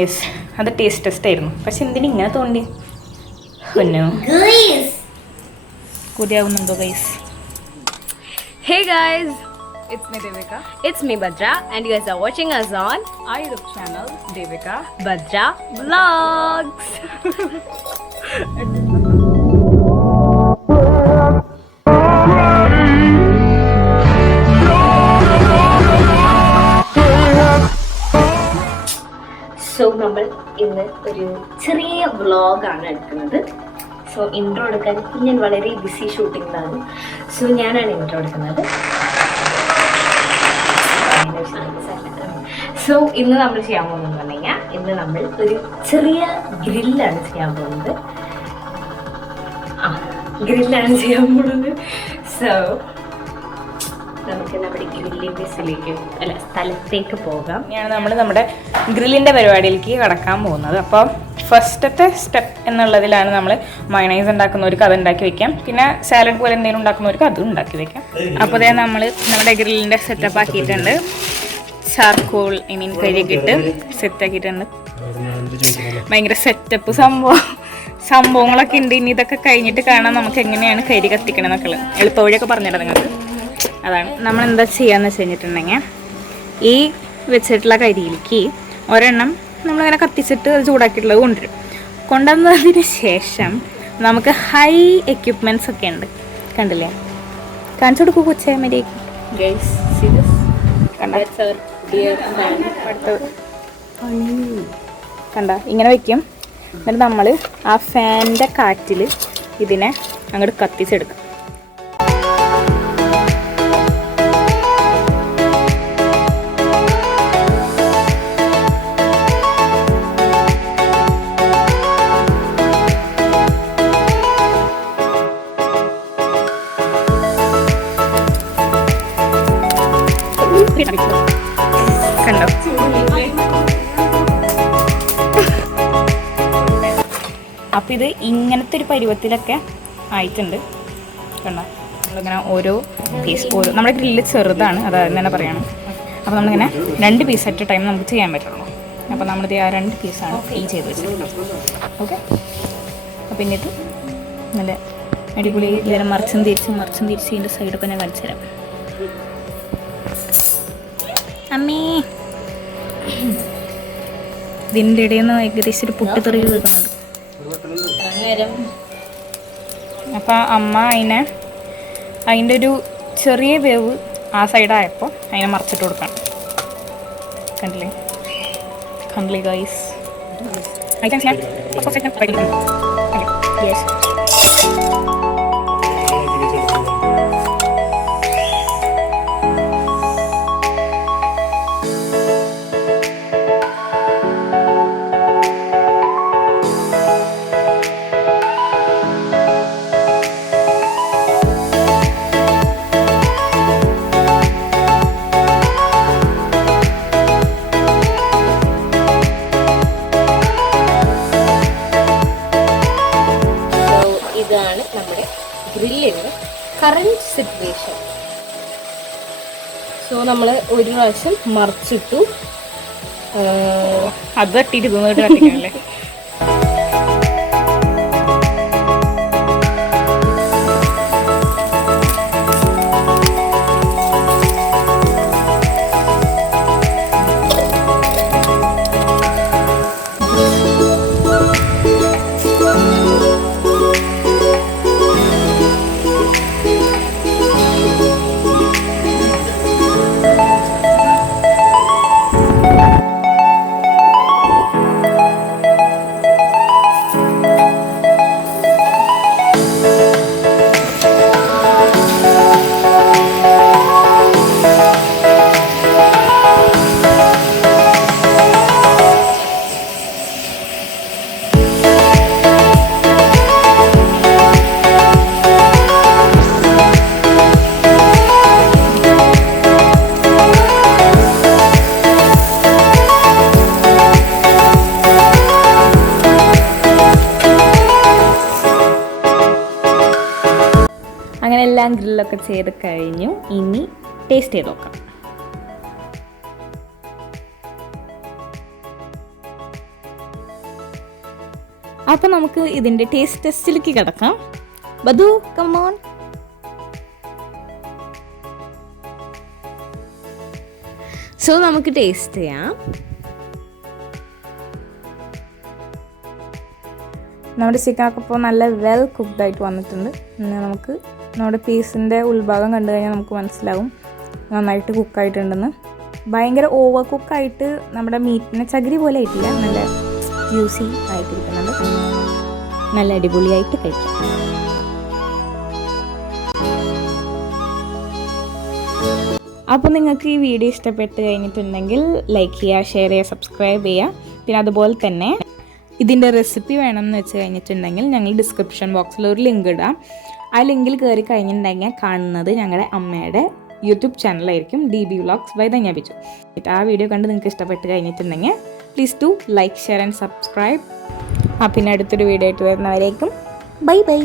Yes, അത് taste test ആയിരുന്നു. പക്ഷെ എന്തിനും ഇങ്ങനെ തോന്നി കൊതിയാവുന്നുണ്ടോ guys? Hey guys, it's me Devika. It's me Bhadra and you guys are watching us on our YouTube channel Devika Bhadra Vlogs. So നമ്മൾ ഇന്ന് ഒരു ചെറിയ വ്ളോഗാണ് എടുക്കുന്നത്. സോ ഇൻട്രോ എടുക്കാൻ ഞാൻ വളരെ ബിസി ഷൂട്ടിങ്ങിലാണ്. സോ ഞാനാണ് ഇൻട്രോ എടുക്കുന്നത്. സോ ഇന്ന് നമ്മൾ ചെയ്യാൻ പോകുന്നത് പറഞ്ഞാൽ ഇന്ന് നമ്മൾ ഒരു ചെറിയ ഗ്രില്ലാണ് ചെയ്യാൻ പോകുന്നത്. ഗ്രില്ലാണ് പോകുന്നത്. സോ നമുക്ക് നമ്മുടെ ഗ്രില്ലിൻ്റെ സ്ഥലത്തേക്ക് പോകാം. ഇനിയാണ് നമ്മൾ നമ്മുടെ ഗ്രില്ലിൻ്റെ പരിപാടിയിലേക്ക് കടക്കാൻ പോകുന്നത്. അപ്പോൾ ഫസ്റ്റത്തെ സ്റ്റെപ്പ് എന്നുള്ളതിലാണ് നമ്മൾ മയണൈസ് ഉണ്ടാക്കുന്നവർക്ക് അത് ഉണ്ടാക്കി വെക്കാം, പിന്നെ സാലഡ് പോലെ എന്തെങ്കിലും ഉണ്ടാക്കുന്നവർക്ക് അതും ഉണ്ടാക്കി വെക്കാം. അപ്പോൾ അതേ നമ്മൾ നമ്മുടെ ഗ്രില്ലിൻ്റെ സെറ്റപ്പ് ആക്കിയിട്ടുണ്ട്. ചാർക്കോൾ കരിയൊക്കെ ഇട്ട് സെറ്റാക്കിയിട്ടുണ്ട്. ഭയങ്കര സെറ്റപ്പ് സംഭവങ്ങളൊക്കെ ഉണ്ട്. ഇനി ഇതൊക്കെ കഴിഞ്ഞിട്ട് കാണാൻ നമുക്ക് എങ്ങനെയാണ് കരി കത്തിക്കണം എന്നൊക്കെ എളുപ്പവഴിയൊക്കെ പറഞ്ഞിട്ട് നിങ്ങൾക്ക്. അതാണ് നമ്മൾ എന്താ ചെയ്യാന്ന് വെച്ച് കഴിഞ്ഞിട്ടുണ്ടെങ്കിൽ ഈ വെച്ചിട്ടുള്ള കരിയിലേക്ക് ഒരെണ്ണം നമ്മളിങ്ങനെ കത്തിച്ചിട്ട് അത് ചൂടാക്കിയിട്ടുള്ളത് കൊണ്ടുവന്നതിന് ശേഷം നമുക്ക് ഹൈ എക്യുപ്മെൻറ്റ്സ് ഒക്കെ ഉണ്ട്. കണ്ടില്ലേ? കാണിച്ചു കൊടുക്കൂ കൊച്ചേ മര്യാദ. കണ്ട ഇങ്ങനെ വെക്കും. എന്നിട്ട് നമ്മൾ ആ ഫാനിൻ്റെ കാറ്റിൽ ഇതിനെ അങ്ങോട്ട് കത്തിച്ചെടുക്കും. കണ്ടോ? അപ്പം ഇത് ഇങ്ങനത്തെ ഒരു പരുവത്തിലൊക്കെ ആയിട്ടുണ്ട്. കണ്ടോ? നമ്മളിങ്ങനെ ഓരോ പീസ് നമ്മുടെ ഗ്രില്ല് ചെറുതാണ്, അതായത് തന്നെ പറയണം. അപ്പോൾ നമ്മളിങ്ങനെ 2 പീസ് അറ്റ് ടൈം നമുക്ക് ചെയ്യാൻ പറ്റുള്ളൂ. അപ്പോൾ നമ്മളിത് ആ 2 പീസാണ് ഫ്രീ ചെയ്ത് വെച്ചിട്ടുള്ളത്. ഓക്കെ. അപ്പോൾ പിന്നെ ഇത് നല്ല അടിപൊളി ഇതിനെ മറിച്ചും തിരിച്ച് ഇതിൻ്റെ സൈഡൊക്കെ ഞാൻ കാണിച്ചു തരാം. അമ്മേ, ഇതിൻ്റെ ഇടയിൽ നിന്ന് ഏകദേശം ഒരു പൊട്ടിത്തെറി കേൾക്കുന്നുണ്ട്. അപ്പം അമ്മ അതിൻ്റെ ഒരു ചെറിയ വേവ് ആ സൈഡായപ്പോൾ അതിനെ മറിച്ചിട്ട് കൊടുക്കണം. കണ്ടില്ലേ ഗൈസ്? യെസ്. ഇതാണ് നമ്മുടെ ഗ്രില്ലിൻ്റെ കറൻറ്റ് സിറ്റുവേഷൻ. സോ നമ്മൾ ഒരു പ്രാവശ്യം മറിച്ചിട്ടു. അത് തട്ടിയിട്ട് തോന്നിട്ട് കത്തിക്കണല്ലേ? അങ്ങനെ എല്ലാം ഗ്രില്ലൊക്കെ ചെയ്ത് കഴിഞ്ഞു. ഇനി ടേസ്റ്റ് ചെയ്ത് നോക്കാം. അപ്പോൾ നമുക്ക് ഇതിൻ്റെ ടേസ്റ്റ് ടെസ്റ്റിലേക്ക് കിടക്കാം. ബദു കമോൺ. സോ നമുക്ക് ടേസ്റ്റ് ചെയ്യാം. നമ്മുടെ ചിക്കനൊക്കെ ഇപ്പോൾ നല്ല വെൽ കുക്ക്ഡ് ആയിട്ട് വന്നിട്ടുണ്ട്. നമുക്ക് നമ്മുടെ പീസിൻ്റെ ഉൾഭാഗം കണ്ടു കഴിഞ്ഞാൽ നമുക്ക് മനസ്സിലാവും നന്നായിട്ട് കുക്കായിട്ടുണ്ടെന്ന്. ഭയങ്കര ഓവർ കുക്കായിട്ട് നമ്മുടെ മീറ്റിനെ ചകിരി പോലെ ആയിട്ടില്ല, നല്ല ജ്യൂസി ആയിട്ടിരിക്കുന്നുണ്ട്. നല്ല അടിപൊളിയായിട്ട് കഴിക്കാം. അപ്പോൾ നിങ്ങൾക്ക് ഈ വീഡിയോ ഇഷ്ടപ്പെട്ട് കഴിഞ്ഞിട്ടുണ്ടെങ്കിൽ ലൈക്ക് ചെയ്യുക, ഷെയർ ചെയ്യുക, സബ്സ്ക്രൈബ് ചെയ്യുക. പിന്നെ അതുപോലെ തന്നെ ഇതിൻ്റെ റെസിപ്പി വേണമെന്ന് വെച്ച് കഴിഞ്ഞിട്ടുണ്ടെങ്കിൽ ഞങ്ങൾ ഡിസ്ക്രിപ്ഷൻ ബോക്സിൽ ഒരു ലിങ്ക് ഇടാം. ആ ലിങ്കിൽ കയറി കഴിഞ്ഞിട്ടുണ്ടെങ്കിൽ കാണുന്നത് ഞങ്ങളുടെ അമ്മയുടെ യൂട്യൂബ് ചാനലായിരിക്കും, DB Vlogs by Dhanya Biju. ആ വീഡിയോ കണ്ട് നിങ്ങൾക്ക് ഇഷ്ടപ്പെട്ട് കഴിഞ്ഞിട്ടുണ്ടെങ്കിൽ please do like, share and subscribe. പിന്നെ അടുത്തൊരു വീഡിയോ ആയിട്ട് വരുന്നവരേക്കും ബൈ ബൈ.